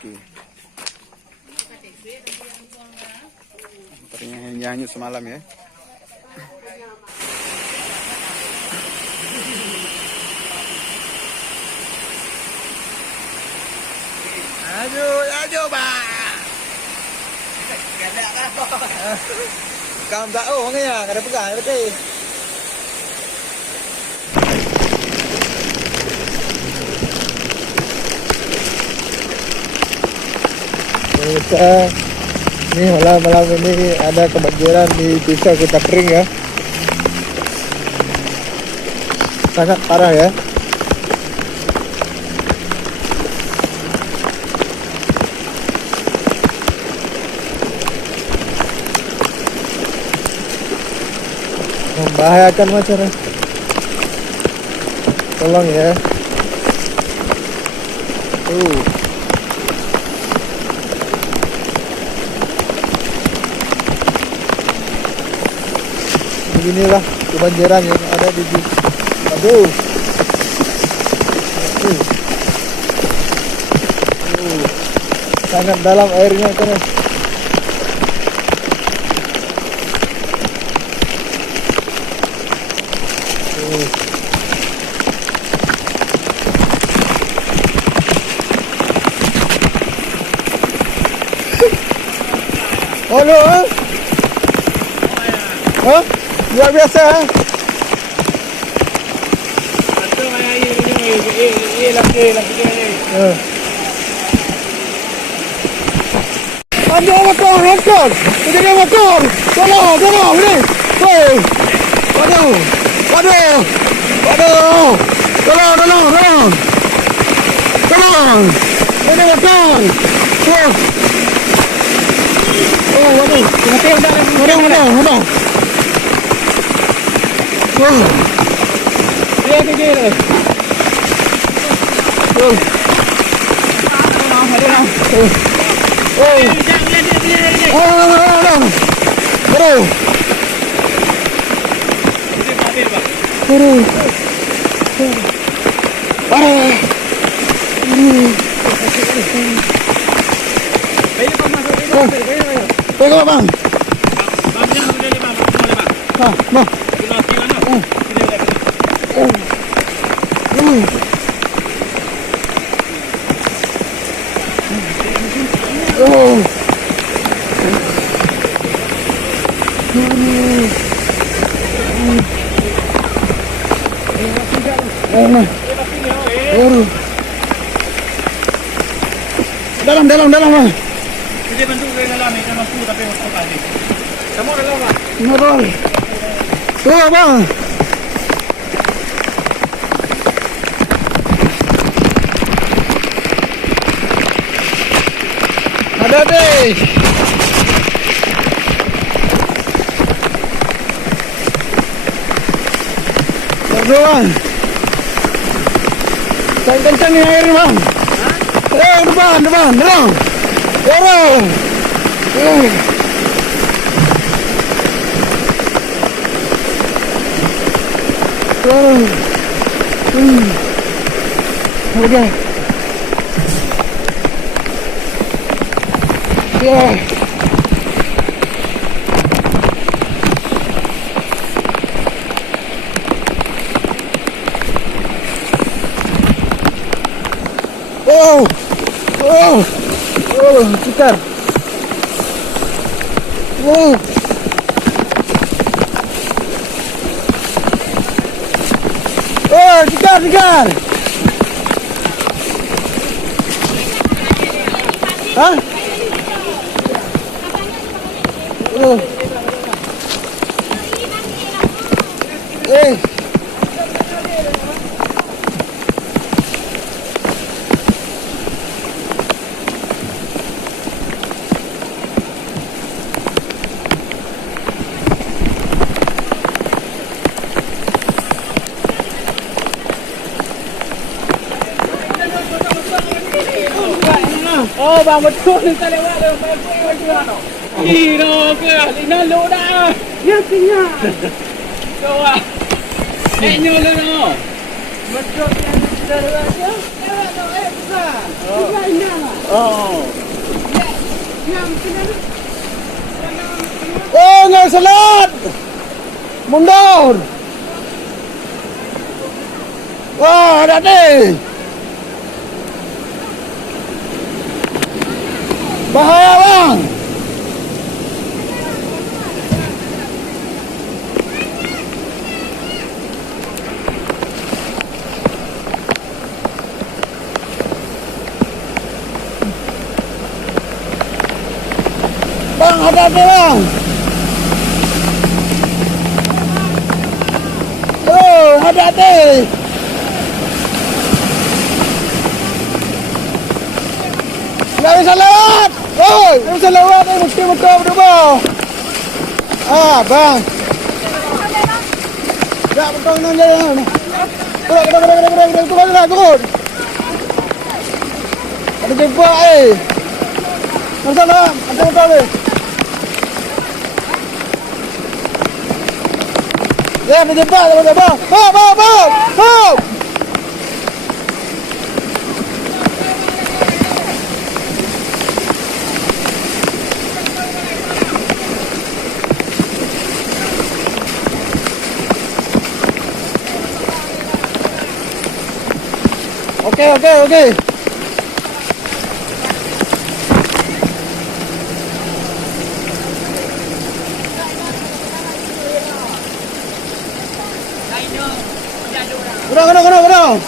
Oke. Motornya hanyut semalam ya. Ayo, Pak. Gak ada apa. Kamu tak orangnya, nggak ada pegang, betul. Pemirsa, ini malam ini ada kebanjiran di desa Kita Kering ya. Sangat parah ya. Membahayakan masyarakat. Tolong ya. Beginilah kebanjiran yang ada di aduh. Sangat dalam airnya kan. Halo. Hah? Luar biasa. Betul ini lagi. Ada motor. Ada motor. Tolong ini. Woi. Waduh. Tolong. Ini motor. Oh, waduh. Udah. Dia. Pegang bang. Dalam bang. Jadi bantu ke dalam ikan masuk tapi masuk tadi. Kamu dalam Pak? Betul. Tuh bang. Ada deh. Bang. Kencang nih air bang. Depan. Dorong. Udah. Ya. Cikar. Cikar. Hah? Oh bang betul kita lewat dia macam Hero ke Lina lo dah. Ya punya. Kau ah. Nyolo no. Betul yang sudah lewat dia. Lewat besar. Oh. Ini Oh. Oh, nggak salat. Mundur. Wah, hati-hati. Bahaya, Bang. Bang, hati-hati, Bang. Oh, hati-hati. Nggak bisa lewat. Oh, nggak bisa lewat. Ini mesti betul. Ah, Bang. Nggak betul jalan. Turun. Ada jebak, Nggak salah, ada betul ni. Ya, ada jebak, Bang. Bang. Okey. Kurang.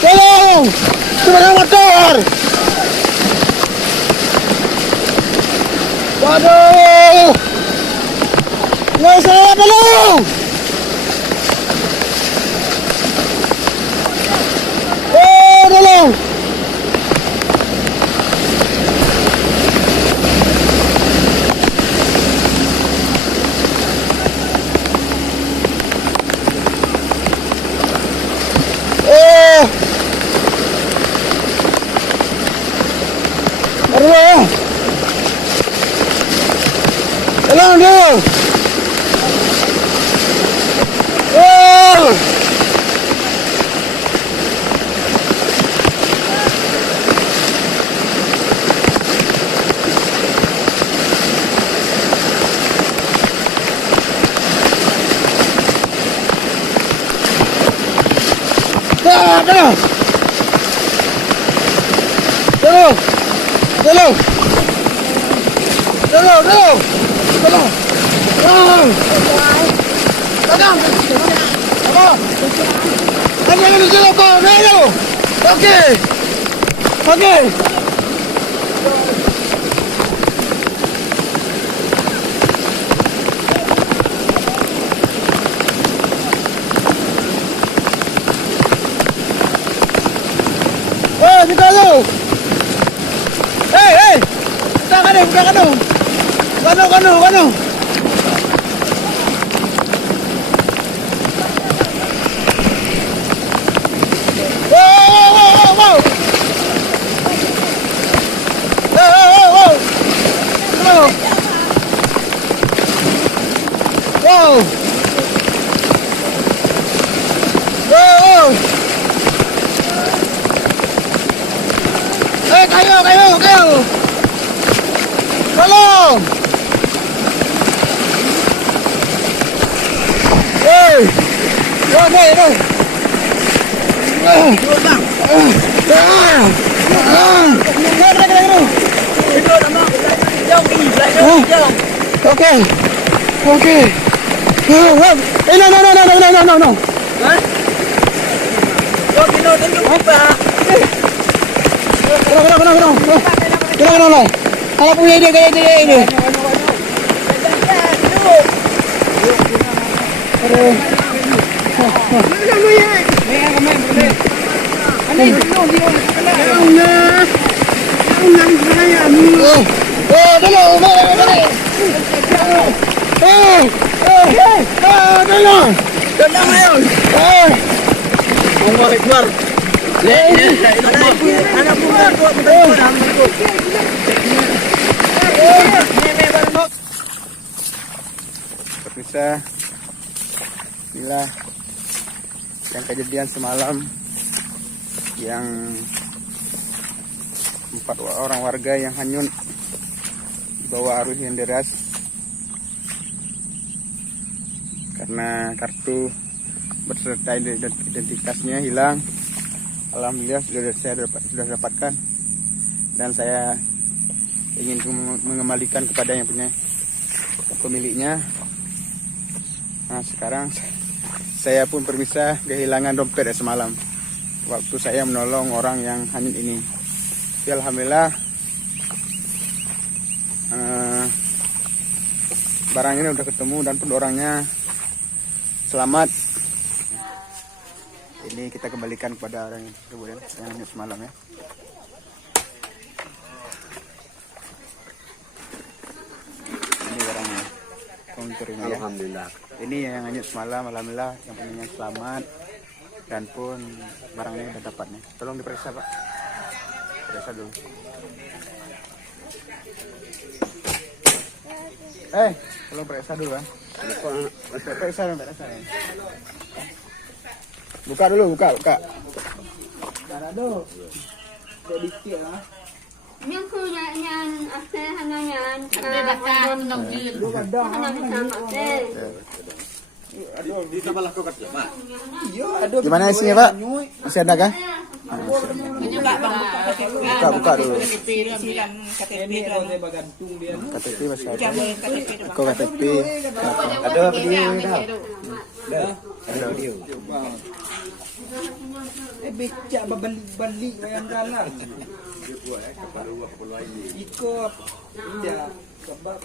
Tolong! Sepeda motor! Waduh! Nggak usah lewat, tolong! Tolong! Aduh! Tolong dia! Okey. Kita tu. Hey. Buka kanu. Kanu. Wow. Kayu. Tolong. Hey. Okay. No. Kenapa? Kalau punya ide kayak ini. Tolong. Tendang ayo. Allah Akbar. Anak buah bukan Pemirsa, inilah yang kejadian semalam yang 4 orang warga yang hanyut di bawah arus yang deras karena kartu berserta identitasnya hilang. Alhamdulillah sudah dapatkan, dan saya ingin mengembalikan kepada yang punya pemiliknya. Nah, sekarang saya pun permisa kehilangan dompet semalam waktu saya menolong orang yang hanyut ini. Tapi alhamdulillah barang ini udah ketemu dan pun orangnya selamat. Ini kita kembalikan kepada orang yang hanyut semalam ya. Ini barangnya. Kamu terima ya. Alhamdulillah. Ini yang hanyut semalam, alhamdulillah yang punya selamat dan pun barangnya sudah dapat nih. Tolong diperiksa Pak. Periksa dulu. Tolong periksa dulu kan. Periksa dulu, periksa. Buka dulu, buka. Aduh. Sedikit lah. นี่คือยานอาเซฮันยาน Ada bakar nang jin. ดูกันดอง ฮันยานอาเซ Di sebelah kau kat Mak. Gimana isinya Pak? Masih ada kah? Buka bang Buka dulu. siram KTP Kalau saya bagantung dia. KTP masih ada. KTP Kau KTP. Ada video dah. Ada video. becak balik yang jalan. Ikut dia sebab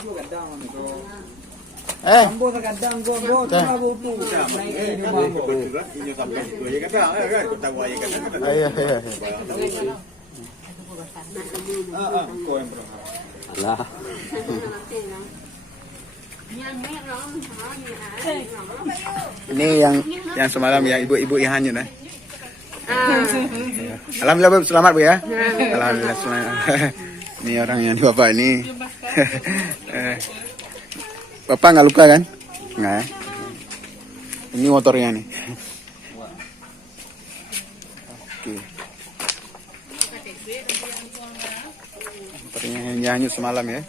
gua kadang tu. Ambo kadang gua cuma buku. Ini sampai itu ya kan? Kan kita tahu ya kan. Ayo. Kau yang berapa? Alah. ยานไม่ร้องหาเนี่ย Ini yang semalam ya ibu-ibu yang hanyut ya. Alhamdulillah Bu, selamat Bu ya. Alhamdulillah selamat. Ini orang yang Bapak ini. Bapak nggak luka kan? Nggak ya. Ini motornya nih. Oke. Motornya yang hanyut semalam ya.